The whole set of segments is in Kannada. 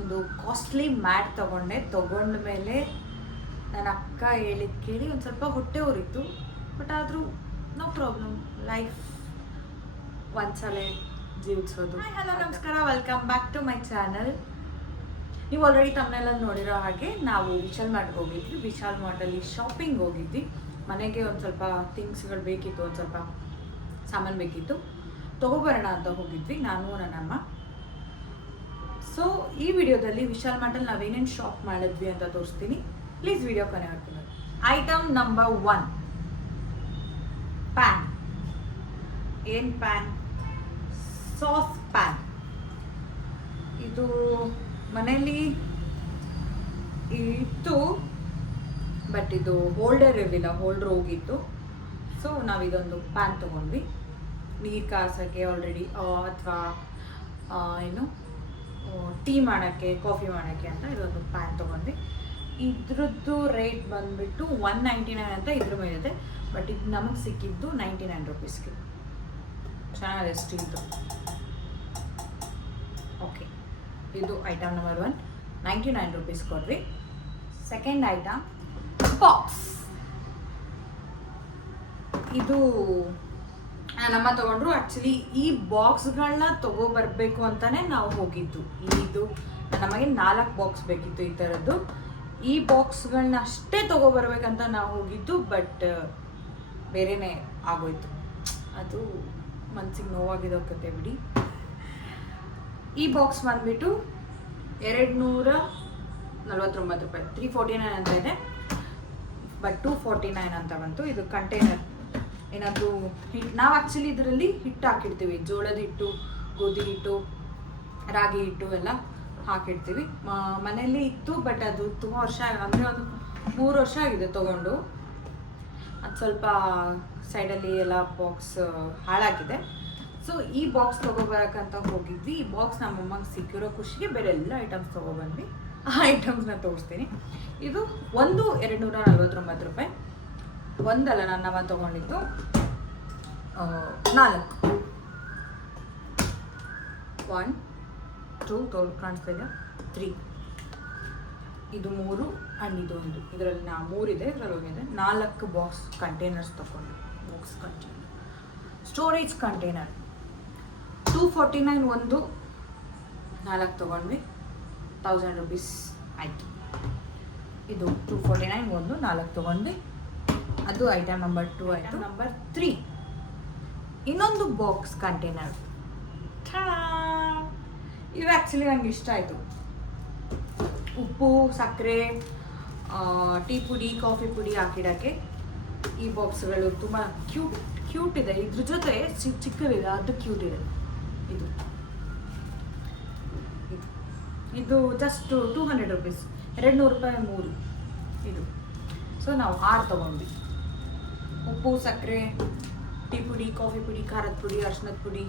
ಒಂದು ಕಾಸ್ಟ್ಲಿ ಮ್ಯಾಟ್ ತೊಗೊಂಡ ಮೇಲೆ ನನ್ನ ಅಕ್ಕ ಹೇಳಿದ ಕೇಳಿ ಒಂದು ಸ್ವಲ್ಪ ಹೊಟ್ಟೆ ಉರಿತು. ಬಟ್ ಆದರೂ ನೋ ಪ್ರಾಬ್ಲಮ್, ಲೈಫ್ ಒಂದ್ಸಲ ಜೀವಿಸೋದು. ಹಲೋ ನಮಸ್ಕಾರ, welcome back to my channel. ನೀವು ಆಲ್ರೆಡಿ ತಮ್ಮನೆಲ್ಲ ನೋಡಿರೋ ಹಾಗೆ ನಾವು ವಿಶಾಲ್ ಮಾರ್ಟ್ಗೆ ಹೋಗಿದ್ವಿ. ವಿಶಾಲ್ ಮಾರ್ಟಲ್ಲಿ ಶಾಪಿಂಗ್ ಹೋಗಿದ್ವಿ. ಮನೆಗೆ ಒಂದು ಸ್ವಲ್ಪ ಥಿಂಗ್ಸ್ಗಳು ಬೇಕಿತ್ತು, ಒಂದು ಸ್ವಲ್ಪ ಸಾಮಾನು ಬೇಕಿತ್ತು, ತೊಗೊಬರೋಣ ಅಂತ ಹೋಗಿದ್ವಿ ನಾನು ನನ್ನಮ್ಮ. ಸೊ ಈ ವಿಡಿಯೋದಲ್ಲಿ ವಿಶಾಲ್ ಮಾರ್ಟಲ್ಲಿ ನಾವೇನೇನು ಶಾಪ್ ಮಾಡಿದ್ವಿ ಅಂತ ತೋರಿಸ್ತೀನಿ. ಪ್ಲೀಸ್ ವಿಡಿಯೋ ಕೊನೆವರೆಗೂ ನೋಡಿ. Item number 1, PAN. ಏನು ಪ್ಯಾನ್? Sauce PAN. ಇದು ಮನೆಯಲ್ಲಿ ಇತ್ತು, ಬಟ್ ಇದು ಹೋಲ್ಡರ್ ಇರಲಿಲ್ಲ, ಹೋಲ್ಡರ್ ಹೋಗಿತ್ತು. ಸೊ ನಾವಿದೊಂದು ಪ್ಯಾನ್ ತೊಗೊಂಡ್ವಿ ನೀರು ಕಾಸೋಕ್ಕೆ ಆಲ್ರೆಡಿ, ಅಥವಾ ಏನು ಟೀ ಮಾಡೋಕ್ಕೆ, ಕಾಫಿ ಮಾಡೋಕ್ಕೆ ಅಂತ ಇದೊಂದು ಪ್ಯಾನ್ ತೊಗೊಂಡ್ವಿ. ಇದ್ರದ್ದು ರೇಟ್ ಬಂದುಬಿಟ್ಟು 199 ಅಂತ ಇದ್ರ ಮೇಲಿದೆ. ಬಟ್ ಇದು ನಮಗೆ ಸಿಕ್ಕಿದ್ದು 99 ರುಪೀಸ್ಗೆ. ಚೆನ್ನಾಗಿದೆ ಸ್ಟೀಲ್ದು. ಓಕೆ, ಇದು ಐಟಮ್ ನಂಬರ್ 1, 99 ರುಪೀಸ್ ಕೊಡ್ವಿ. Second item box. ಇದು ನಮ್ಮ ತೊಗೊಂಡ್ರು. ಆ್ಯಕ್ಚುಲಿ ಈ ಬಾಕ್ಸ್ಗಳನ್ನ ತೊಗೊಬರ್ಬೇಕು ಅಂತಲೇ ನಾವು ಹೋಗಿದ್ದು. ಇದು ನಮಗೆ 4 ಬಾಕ್ಸ್ ಬೇಕಿತ್ತು ಈ ಥರದ್ದು. ಈ ಬಾಕ್ಸ್ಗಳನ್ನ ಅಷ್ಟೇ ತೊಗೊಬರ್ಬೇಕಂತ ನಾವು ಹೋಗಿದ್ದು, ಬಟ್ ಬೇರೆಯೇ ಆಗೋಯ್ತು. ಅದು ಮನ್ಸಿಗೆ ನೋವಾಗಿರೋ ಕತೆ ಬಿಡಿ. ಈ ಬಾಕ್ಸ್ ಬಂದುಬಿಟ್ಟು 249 ರೂಪಾಯಿ, 349 ಅಂತ ಇದೆ, ಬಟ್ 249 ಅಂತ ಬಂತು. ಇದು ಕಂಟೈನರ್ ಏನಾದರೂ ಹಿಟ್ಟು. ನಾವು ಆ್ಯಕ್ಚುಲಿ ಇದರಲ್ಲಿ ಹಿಟ್ಟು ಹಾಕಿಡ್ತೀವಿ, ಜೋಳದ ಹಿಟ್ಟು, ಗೋಧಿ ಹಿಟ್ಟು, ರಾಗಿ ಹಿಟ್ಟು ಎಲ್ಲ ಹಾಕಿಡ್ತೀವಿ. ಮನೆಯಲ್ಲಿ ಇತ್ತು, ಬಟ್ ಅದು ತುಂಬ ವರ್ಷ, ಅಂದರೆ ಒಂದು 3 ವರ್ಷ ಆಗಿದೆ ತೊಗೊಂಡು. ಅದು ಸ್ವಲ್ಪ ಸೈಡಲ್ಲಿ ಎಲ್ಲ ಬಾಕ್ಸ್ ಹಾಳಾಗಿದೆ. ಸೊ ಈ ಬಾಕ್ಸ್ ತೊಗೊಬರಕ್ಕಂತ ಹೋಗಿದ್ವಿ. ಈ ಬಾಕ್ಸ್ ನಮ್ಮಮ್ಮಗೆ ಸಿಕ್ಕಿರೋ ಖುಷಿಗೆ ಬೇರೆ ಎಲ್ಲ ಐಟಮ್ಸ್ ತೊಗೊಬಂದ್ವಿ. ಆ ಐಟಮ್ಸ್ನ ತೋರಿಸ್ತೀನಿ. ಇದು ಒಂದು 249 ರೂಪಾಯಿ. ಒಂದಲ್ಲ, ನನ್ನಮ್ಮ ತೊಗೊಂಡಿದ್ದು 4. 1 2 ಕಾಣಿಸ್ತಾ ಇಲ್ಲ, 3. ಇದು 3 ಆ್ಯಂಡ್ ಇದು 1. ಇದರಲ್ಲಿ 3 ಇದೆ, ಇದರಲ್ಲಿ ಹೋಗಿದೆ. 4 ಬಾಕ್ಸ್ ಕಂಟೈನರ್ಸ್ ತೊಗೊಂಡು. ಬಾಕ್ಸ್ ಕಂಟೈನರ್, ಸ್ಟೋರೇಜ್ ಕಂಟೈನರ್ 249 ಒಂದು, 4 ತೊಗೊಂಡ್ವಿ. 1000 ರುಪೀಸ್ ಆಯಿತು. ಇದು 249 ಒಂದು, 4 ತೊಗೊಂಡ್ವಿ. ಅದು ಐಟಮ್ ನಂಬರ್ 2 ಆಯಿತು. ನಂಬರ್ 3 ಇನ್ನೊಂದು ಬಾಕ್ಸ್ ಕಂಟೈನರ್. ಇವು ಆ್ಯಕ್ಚುಲಿ ನಂಗೆ ಇಷ್ಟ ಆಯಿತು. ಉಪ್ಪು, ಸಕ್ಕರೆ, ಟೀ ಪುಡಿ, ಕಾಫಿ ಪುಡಿ ಹಾಕಿಡೋಕ್ಕೆ ಈ ಬಾಕ್ಸ್ಗಳು ತುಂಬ ಕ್ಯೂಟ್ ಇದೆ. ಇದ್ರ ಜೊತೆ ಚಿಕ್ಕದಿದೆ, ಅದು ಕ್ಯೂಟ್ ಇದೆ. ಇದು ಜಸ್ಟ್ 200 ರುಪೀಸ್, 200 ರೂಪಾಯಿ 3 ಇದು. ಸೊ ನಾವು 6 ತೊಗೊಂಡ್ವಿ. ಉಪ್ಪು, ಸಕ್ಕರೆ, ಟೀ ಪುಡಿ, ಕಾಫಿ ಪುಡಿ, ಖಾರದ ಪುಡಿ, ಅರ್ಶಿನದ ಪುಡಿ,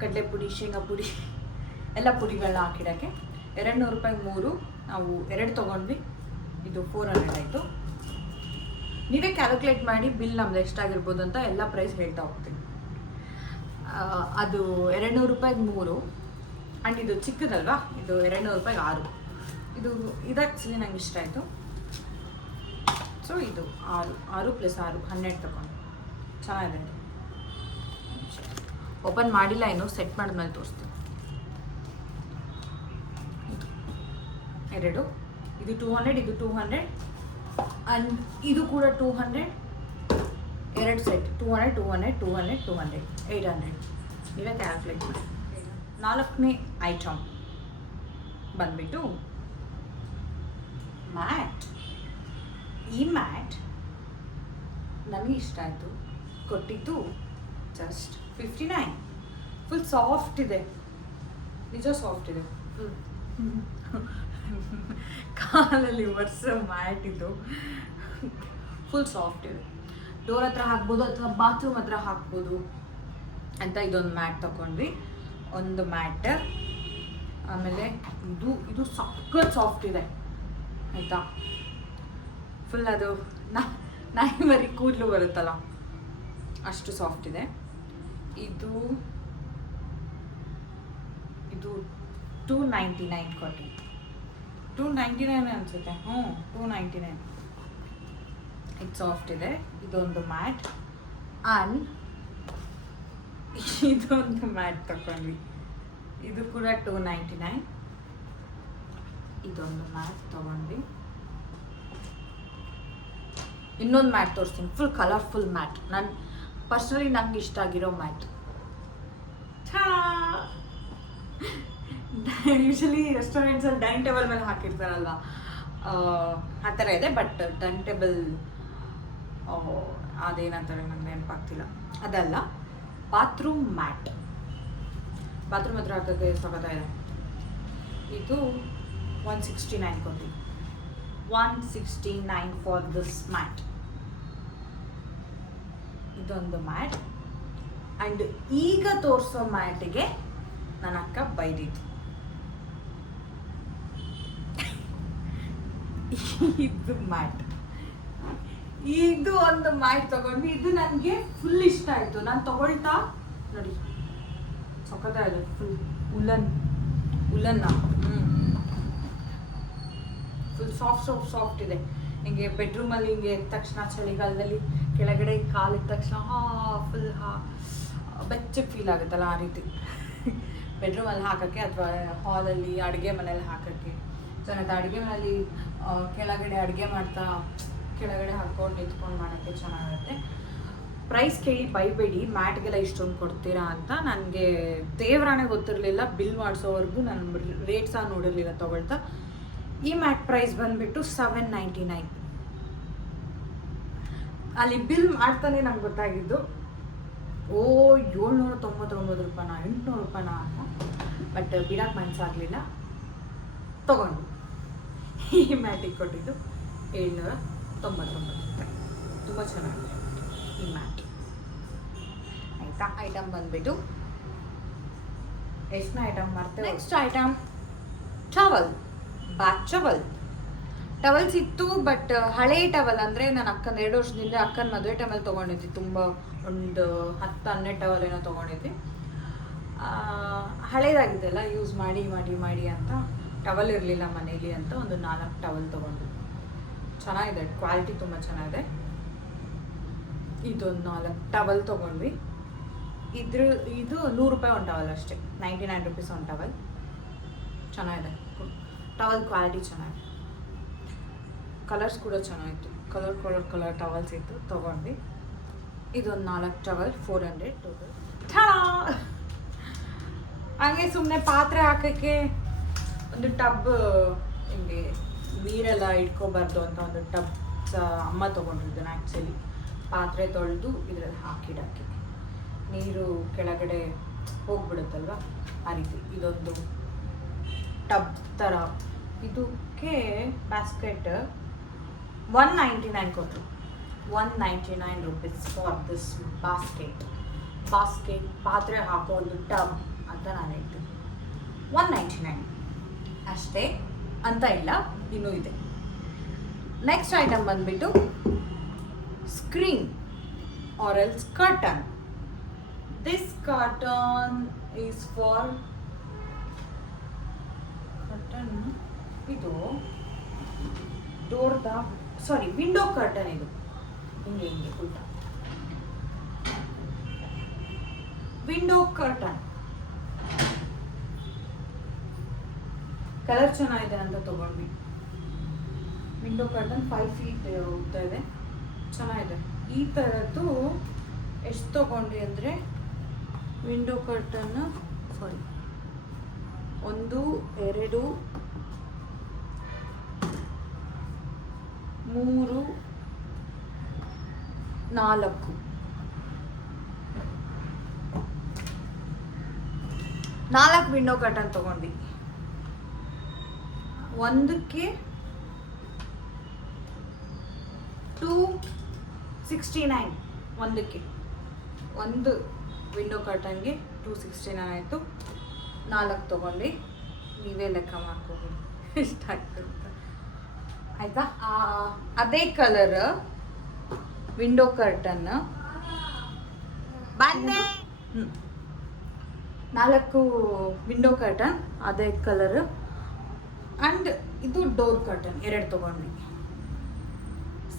ಕಡಲೆ ಪುಡಿ, ಶೇಂಗಾ ಪುಡಿ, ಎಲ್ಲ ಪುಡಿಗಳನ್ನ ಹಾಕಿಡೋಕ್ಕೆ 200 ರೂಪಾಯಿ 3. ನಾವು 2 ತೊಗೊಂಡ್ವಿ. ಇದು 400 ಆಯಿತು. ನೀವೇ ಕ್ಯಾಲ್ಕುಲೇಟ್ ಮಾಡಿ ಬಿಲ್ ನಮ್ದು ಎಷ್ಟಾಗಿರ್ಬೋದು ಅಂತ ಎಲ್ಲ ಪ್ರೈಸ್ ಹೇಳ್ತಾ ಹೋಗ್ತೀನಿ. ಅದು 200 ರೂಪಾಯಿಗೆ 3. ಆ್ಯಂಡ್ ಇದು ಚಿಕ್ಕದಲ್ವಾ, ಇದು 200 ರೂಪಾಯಿಗೆ 6. ಇದು ಆ್ಯಕ್ಚುಲಿ ನಂಗೆ ಇಷ್ಟ ಆಯಿತು. ಸೊ ಇದು 6 + 6 12 ತಗೊಂಡು. ಚೆನ್ನಾಗಿದೆ. ಓಪನ್ ಮಾಡಿಲ್ಲ, ಇನ್ನು ಸೆಟ್ ಮಾಡಿದ್ಮೇಲೆ ತೋರಿಸ್ತೀನಿ. 2, ಇದು 200, ಇದು 200 ಆ್ಯಂಡ್ ಇದು ಕೂಡ 200. 2 ಸೆಟ್ 200, 200, 200, 200, 800. ನೀವೇ ಕ್ಯಾಲ್ಕುಲೇಟ್ ಮಾಡಿ. 4ನೇ ಐಟಮ್ ಬಂದ್ಬಿಟ್ಟು ಮ್ಯಾಟ್. ಈ ಮ್ಯಾಟ್ ನನಗೆ ಇಷ್ಟ ಆಯಿತು. ಕೊಟ್ಟಿದ್ದು ಜಸ್ಟ್ 59. ಫುಲ್ ಸಾಫ್ಟ್ ಇದೆ, ನಿಜ ಸಾಫ್ಟ್ ಇದೆ. ಕಾಲಲ್ಲಿ ಒರೆಸೋ ಮ್ಯಾಟ್ ಇದು. ಫುಲ್ ಸಾಫ್ಟ್ ಇದೆ. ಡೋರ್ ಹತ್ರ ಹಾಕ್ಬೋದು ಅಥವಾ ಬಾತ್ರೂಮ್ ಹತ್ರ ಹಾಕ್ಬೋದು ಅಂತ ಇದೊಂದು ಮ್ಯಾಟ್ ತೊಗೊಂಡ್ವಿ. ಒಂದು ಮ್ಯಾಟ್. ಆಮೇಲೆ ಇದು ಸಖತ್ ಸಾಫ್ಟ್ ಇದೆ ಆಯಿತಾ. ಫುಲ್ ಅದು ನಾಯಿ ಮರಿ ಕೂದಲು ಬರುತ್ತಲ್ಲ ಅಷ್ಟು ಸಾಫ್ಟ್ ಇದೆ. ಇದು 299 ಕೊಟ್ಟು. 299 ಅನಿಸುತ್ತೆ. 299. ಇದು ಸಾಫ್ಟ್ ಇದೆ. ಇದೊಂದು ಮ್ಯಾಟ್ ಆ್ಯಂಡ್ ಇದೊಂದು ಮ್ಯಾಟ್ ತಗೊಂಡ್ವಿ. ಇದು ಕೂಡ 299. ಇದೊಂದು ಮ್ಯಾಟ್ ತಗೊಂಡ್ವಿ. ಇನ್ನೊಂದು ಮ್ಯಾಟ್ ತೋರಿಸ್ತೀನಿ, ಫುಲ್ ಕಲರ್ಫುಲ್ ಮ್ಯಾಟ್. ನಾನು ಪರ್ಸ್ನಲಿ ನಂಗೆ ಇಷ್ಟ ಆಗಿರೋ ಮ್ಯಾಟ್. ಯೂಶಲಿ ರೆಸ್ಟೋರೆಂಟ್ಸಲ್ಲಿ ಡೈನಿಂಗ್ ಟೇಬಲ್ ಮೇಲೆ ಹಾಕಿರ್ತಾರಲ್ವ, ಆ ಥರ ಇದೆ. ಬಟ್ ಡೈನಿಂಗ್ ಟೇಬಲ್ ಅದೇನಂತಾರೆ ನನಗೆ ನೆನಪಾಗ್ತಿಲ್ಲ, ಅದಲ್ಲ. ಬಾತ್ರೂಮ್ ಮ್ಯಾಟ್, ಬಾತ್ರೂಮ್ ಹತ್ರ ಹಾಕೋಕ್ಕೆ ಸಖತ್ತ ಇದೆ. ಇದು 169 ಕೊಡ್ತೀವಿ. 169 ಫಾರ್ ದಿಸ್ ಮ್ಯಾಟ್. ಇದೊಂದು ಮ್ಯಾಟ್. ಆ್ಯಂಡ್ ಈಗ ತೋರಿಸೋ ಮ್ಯಾಟಿಗೆ ನನ್ನ ಅಕ್ಕ ಬೈದಿತ್ತು. ಇದು ಮ್ಯಾಟ್, ಇದು ಒಂದು ಮ್ಯಾಟ್ ತಗೊಂಡ್ವಿ. ಇದು ನನಗೆ ಫುಲ್ ಇಷ್ಟ ಆಯಿತು. ನಾನು ತಗೊಳ್ತಾ ನೋಡಿ ಸಖತ್ತ ಇದೆ. ಫುಲ್ ಉಲನ್ನ ಫುಲ್ ಸಾಫ್ಟ್ ಇದೆ. ಹಿಂಗೆ ಬೆಡ್ರೂಮಲ್ಲಿ ಹಿಂಗೆ ಎದ್ದ ತಕ್ಷಣ ಚಳಿಗಾಲದಲ್ಲಿ ಕೆಳಗಡೆ ಕಾಲಿದ್ದ ತಕ್ಷಣ ಫುಲ್ ಬೆಚ್ಚಗೆ ಫೀಲ್ ಆಗುತ್ತಲ್ಲ, ಆ ರೀತಿ ಬೆಡ್ರೂಮಲ್ಲಿ ಹಾಕೋಕ್ಕೆ ಅಥವಾ ಹಾಲಲ್ಲಿ ಅಡುಗೆ ಮನೇಲಿ ಹಾಕೋಕ್ಕೆ ಚೆನ್ನಾಗಿ. ಅಡುಗೆ ಮನೇಲಿ ಕೆಳಗಡೆ ಅಡುಗೆ ಮಾಡ್ತಾ ಕೆಳಗಡೆ ಹಾಕ್ಕೊಂಡು ನಿಂತ್ಕೊಂಡು ಮಾಡೋಕ್ಕೆ ಚೆನ್ನಾಗಿರುತ್ತೆ. ಪ್ರೈಸ್ ಕೇಳಿ ಬೈಬೇಡಿ, ಮ್ಯಾಟ್ಗೆಲ್ಲ ಇಷ್ಟೊಂದು ಕೊಡ್ತೀರಾ ಅಂತ. ನನಗೆ ದೇವರಾಣೆ ಗೊತ್ತಿರಲಿಲ್ಲ. ಬಿಲ್ ಮಾಡಿಸೋವರೆಗೂ ನಾನು ರೇಟ್ ಸಹ ನೋಡಿರಲಿಲ್ಲ ತೊಗೊಳ್ತಾ. ಈ ಮ್ಯಾಟ್ ಪ್ರೈಸ್ ಬಂದುಬಿಟ್ಟು 799. ಅಲ್ಲಿ ಬಿಲ್ ಮಾಡ್ತಾನೆ ನಂಗೆ ಗೊತ್ತಾಗಿದ್ದು 799 ರೂಪಾಯಿನ 800 ರೂಪಾಯಿನ ಅಂತ. ಬಟ್ ಬಿಡೋಕ್ಕೆ ಮನಸ್ಸಾಗಲಿಲ್ಲ, ತೊಗೊಂಡು. ಈ ಮ್ಯಾಟಿಗೆ ಕೊಟ್ಟಿದ್ದು 799 ರೂಪಾಯಿ. ತುಂಬ ಚೆನ್ನಾಗಿದೆ ಈ ಮ್ಯಾಟ್. ಆಯಿತಾ, ಐಟಮ್ ಬಂದುಬಿಟ್ಟು ಎಷ್ಟು ಐಟಮ್ ಮಾಡ್ತೇವೆ. Next item towel, back towels ಇತ್ತು. ಬಟ್ ಹಳೆ ಟವಲ್ ಅಂದರೆ ನಾನು ಅಕ್ಕನ 2 ವರ್ಷದಿಂದ ಅಕ್ಕನ ಮದುವೆ ಟೈಮಲ್ಲಿ ತೊಗೊಂಡಿದ್ದೆ. ತುಂಬ ಒಂದು 10-12 ಟವಲ್ ಏನೋ ತೊಗೊಂಡಿದ್ದೆ. ಹಳೇದಾಗಿದ್ದೆಲ್ಲ ಯೂಸ್ ಮಾಡಿ ಅಂತ ಟವಲ್ ಇರಲಿಲ್ಲ ಮನೇಲಿ ಅಂತ ಒಂದು 4 ಟವಲ್ ತೊಗೊಂಡು. ಚೆನ್ನಾಗಿದೆ, ಕ್ವಾಲಿಟಿ ತುಂಬ ಚೆನ್ನಾಗಿದೆ. ಇದೊಂದು 4 ಟವಲ್ ತೊಗೊಂಡ್ವಿ. ಇದು 100 ರೂಪಾಯಿ ಒಂದು ಟವಲ್ ಅಷ್ಟೇ, 99 ರುಪೀಸ್ ಒಂದು ಟವಲ್. ಚೆನ್ನಾಗಿದೆ ಟವಲ್, ಕ್ವಾಲಿಟಿ ಚೆನ್ನಾಗಿದೆ. ಕಲರ್ಸ್ ಕೂಡ ಚೆನ್ನಾಗಿತ್ತು, ಕಲರ್ ಟವಲ್ಸ್ ಇತ್ತು, ತೊಗೊಂಡ್ವಿ. ಇದೊಂದು 4 ಟವಲ್ 400 ಟೋಟಲ್. ಹಾಗೆ ಸುಮ್ಮನೆ ಪಾತ್ರೆ ಹಾಕೋಕ್ಕೆ ಒಂದು ಟಬ್, ಹಿಂಗೆ ನೀರೆಲ್ಲ ಇಟ್ಕೋಬಾರ್ದು ಅಂತ ಒಂದು ಟಬ್ ಅಮ್ಮ ತೊಗೊಂಡಿದ್ದಾನೆ. ಆ್ಯಕ್ಚುಲಿ ಪಾತ್ರೆ ತೊಳೆದು ಇದರಲ್ಲಿ ಹಾಕಿಡೋಕ್ಕೆ, ನೀರು ಕೆಳಗಡೆ ಹೋಗ್ಬಿಡುತ್ತಲ್ವ, ಆ ರೀತಿ. ಇದೊಂದು ಟಬ್ ಥರ. ಇದಕ್ಕೆ ಬ್ಯಾಸ್ಕೆಟ್ 199 ಕೊಟ್ಟರು. 199 ರುಪೀಸ್ ಫಾರ್ ದಿಸ್ ಬಾಸ್ಕೆಟ್. ಪಾತ್ರೆ ಹಾಕೋ ಒಂದು ಟಬ್ ಅಂತ ನಾನು ಹೇಳ್ತೀನಿ. 199 ಅಷ್ಟೇ ಅಂತ ಇಲ್ಲ, ಇನ್ನೂ ಇದೆ. ನೆಕ್ಸ್ಟ್ ಐಟಮ್ ಬಂದುಬಿಟ್ಟು screen or else curtain. This curtain is for curtain. ಇದು ಡೋರ್ದ ವಿಂಡೋ ಕರ್ಟನ್. ಇದು ಹಿಂಗೆ ಉಲ್ಟಾ ವಿಂಡೋ ಕರ್ಟನ್. ಕಲರ್ ಚೆನ್ನಾಗಿದೆ ಅಂತ ತಗೊಂಡ್ವಿ. ವಿಂಡೋ ಕರ್ಟನ್ 5 ಫೀಟ್ ಹೋಗ್ತಾ ಇದೆ, ಚೆನ್ನಾಗಿದೆ. ಈ ಥರದ್ದು ಎಷ್ಟು ತೊಗೊಂಡ್ವಿ ಅಂದರೆ ವಿಂಡೋ ಕರ್ಟನ್ 1 2 3 4 ವಿಂಡೋ ಕರ್ಟನ್ ತೊಗೊಂಡ್ವಿ. ಒಂದಕ್ಕೆ 269. ಒಂದು ವಿಂಡೋ ಕರ್ಟನ್ಗೆ 269 ಆಯಿತು. 4 ತೊಗೊಂಡು ನೀವೇ ಲೆಕ್ಕ ಮಾಡ್ಕೋಬೋದು ಎಷ್ಟಾಗ್ತದೆ ಆಯಿತಾ. ಅದೇ ಕಲರ್ ವಿಂಡೋ ಕರ್ಟನ್ ಬಂದೆ. 4 ವಿಂಡೋ ಕರ್ಟನ್ ಅದೇ ಕಲರ್. ಆ್ಯಂಡ್ ಇದು ಡೋರ್ ಕರ್ಟನ್ 2 ತೊಗೊಂಡ್ವಿ,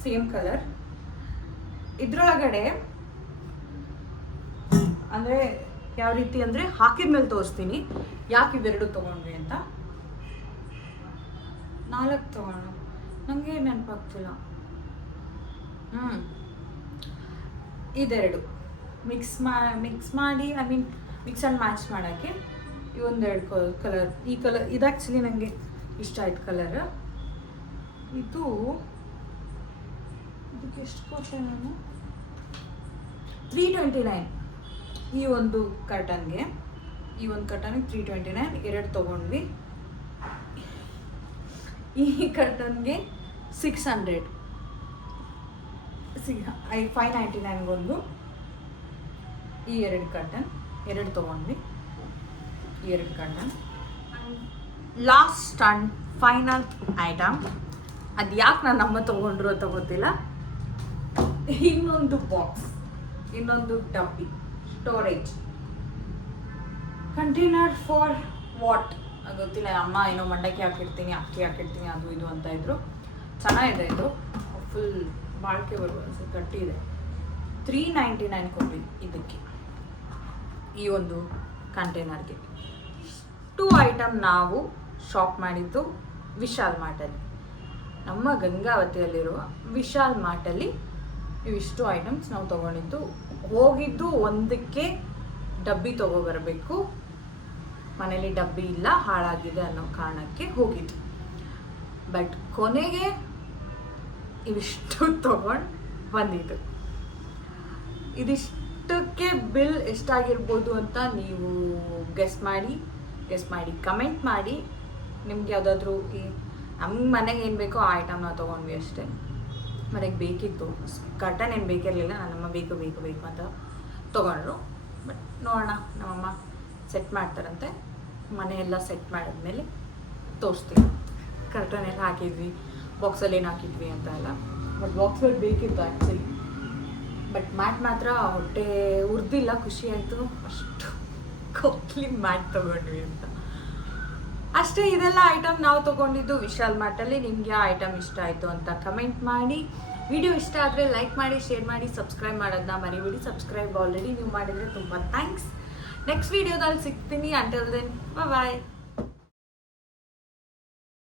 ಸೇಮ್ ಕಲರ್. ಇದ್ರೊಳಗಡೆ ಅಂದರೆ ಯಾವ ರೀತಿ ಅಂದರೆ ಹಾಕಿದ ಮೇಲೆ ತೋರಿಸ್ತೀನಿ ಯಾಕೆ ಇವೆರಡು ತೊಗೊಂಡ್ವಿ ಅಂತ. 4 ತೊಗೊಂಡು ನನಗೆ ನೆನಪಾಗ್ತಿಲ್ಲ. ಇದೆರಡು ಮಿಕ್ಸ್ ಮಾಡಿ I mean mix and match ಮಾಡೋಕ್ಕೆ ಇವೊಂದೆರಡು ಕಲರ್. ಈ ಕಲರ್ ಇದು ಆ್ಯಕ್ಚುಲಿ ನನಗೆ ಇಷ್ಟ ಆಯ್ತು ಕಲರ್. ಇದಕ್ಕೆ ಎಷ್ಟು ಕೊಟ್ಟೆ ನಾನು? 329. ಈ ಒಂದು ಕರ್ಟನ್ಗೆ 329, 2 ತೊಗೊಂಡ್ವಿ. ಈ ಕರ್ಟನ್ಗೆ 600, 599 ಈ 2 ಕರ್ಟನ್ 2 ತೊಗೊಂಡ್ವಿ. ಈ 2 curtain. Last and final item, ಅದು ಯಾಕೆ ನಾನು ನಮ್ಮ ತೊಗೊಂಡ್ರು ಅಂತ ಗೊತ್ತಿಲ್ಲ, ಇನ್ನೊಂದು ಬಾಕ್ಸ್, ಇನ್ನೊಂದು ಡಬ್ಬಿ, ಸ್ಟೋರೇಜ್ ಕಂಟೈನರ್ ಫಾರ್ ವಾಟ್ ಗೊತ್ತಿಲ್ಲ. ಅಮ್ಮ ಏನೋ ಮಂಡಕ್ಕಿ ಹಾಕಿರ್ತೀನಿ, ಅಕ್ಕಿ ಹಾಕಿರ್ತೀನಿ, ಅದು ಇದು ಅಂತ ಇದ್ರು. ಚೆನ್ನಾಗಿದೆ ಇದು, ಫುಲ್ ಬಾಳಿಕೆ ಬರುವ ಗಟ್ಟಿ ಇದೆ. 399 ಕೊಡಿ ಇದಕ್ಕೆ, ಈ ಒಂದು ಕಂಟೈನರ್ಗೆ. 2 ಐಟಮ್ ನಾವು ಶಾಪ್ ಮಾಡಿದ್ದು ವಿಶಾಲ್ ಮಾರ್ಟಲ್ಲಿ, ನಮ್ಮ ಗಂಗಾವತಿಯಲ್ಲಿರುವ ವಿಶಾಲ್ ಮಾರ್ಟಲ್ಲಿ ಇವಿಷ್ಟು ಐಟಮ್ಸ್ ನಾವು ತೊಗೊಂಡಿದ್ದು. ಹೋಗಿದ್ದು ಒಂದಕ್ಕೆ ಡಬ್ಬಿ ತೊಗೊಬರಬೇಕು, ಮನೇಲಿ ಡಬ್ಬಿ ಇಲ್ಲ, ಹಾಳಾಗಿದೆ ಅನ್ನೋ ಕಾರಣಕ್ಕೆ ಹೋಗಿದ್ದು. ಬಟ್ ಕೊನೆಗೆ ಇವಿಷ್ಟು ತೊಗೊಂಡು ಬಂದಿದ್ದು. ಇದಿಷ್ಟಕ್ಕೆ ಬಿಲ್ ಎಷ್ಟಾಗಿರ್ಬೋದು ಅಂತ ನೀವು ಗೆಸ್ ಮಾಡಿ ಕಮೆಂಟ್ ಮಾಡಿ. ನಿಮ್ಗೆ ಯಾವುದಾದ್ರೂ ನಮ್ಗೆ ಮನೆಗೆ ಏನು ಬೇಕೋ ಆ ಐಟಮ್ ನಾವು ತೊಗೊಂಡ್ವಿ ಅಷ್ಟೇ. ಮನೆಗೆ ಬೇಕಿತ್ತು, ಕರ್ಟನ್ ಏನು ಬೇಕಿರಲಿಲ್ಲ, ನನ್ನಮ್ಮ ಬೇಕು ಅಂತ ತೊಗೊಂಡ್ರು. ಬಟ್ ನೋಡೋಣ, ನಮ್ಮಮ್ಮ ಸೆಟ್ ಮಾಡ್ತಾರಂತೆ. ಮನೆಯೆಲ್ಲ ಸೆಟ್ ಮಾಡಿದ್ಮೇಲೆ ತೋರಿಸ್ತೀವಿ. ಕರ್ಟನ್ ಎಲ್ಲ ಹಾಕಿದ್ವಿ, ಬಾಕ್ಸಲ್ಲಿ ಏನು ಹಾಕಿದ್ವಿ ಅಂತ ಎಲ್ಲ. ಬಟ್ ಬಾಕ್ಸ್ಗಳು ಬೇಕಿತ್ತು ಆ್ಯಕ್ಚುಲಿ. ಬಟ್ ಮ್ಯಾಟ್ ಮಾತ್ರ ಹೊಟ್ಟೆ ಉರ್ದಿಲ್ಲ, ಖುಷಿ ಆಯಿತು. ಅಷ್ಟು ಕಾಸ್ಟ್ಲಿ ಮ್ಯಾಟ್ ತೊಗೊಂಡ್ವಿ ಅಂತ ಅಷ್ಟೇ. ಇದೆಲ್ಲ ಐಟಮ್ ನಾವು ತೊಗೊಂಡಿದ್ದು ವಿಶಾಲ್ ಮಾರ್ಟಲ್ಲಿ. ನಿಮಗೆ ಆ ಐಟಮ್ ಇಷ್ಟ ಆಯಿತು ಅಂತ ಕಮೆಂಟ್ ಮಾಡಿ. ವಿಡಿಯೋ ಇಷ್ಟ ಆದರೆ ಲೈಕ್ ಮಾಡಿ, ಶೇರ್ ಮಾಡಿ, ಸಬ್ಸ್ಕ್ರೈಬ್ ಮಾಡೋದನ್ನ ಮರಿಬೇಡಿ. ಸಬ್ಸ್ಕ್ರೈಬ್ ಆಲ್ರೆಡಿ ನೀವು ಮಾಡಿದರೆ ತುಂಬ ಥ್ಯಾಂಕ್ಸ್. ನೆಕ್ಸ್ಟ್ ವಿಡಿಯೋದಲ್ಲಿ ಸಿಗ್ತೀನಿ. ಅಂಟಿಲ್ ದೆನ್ ಬಾಯ್.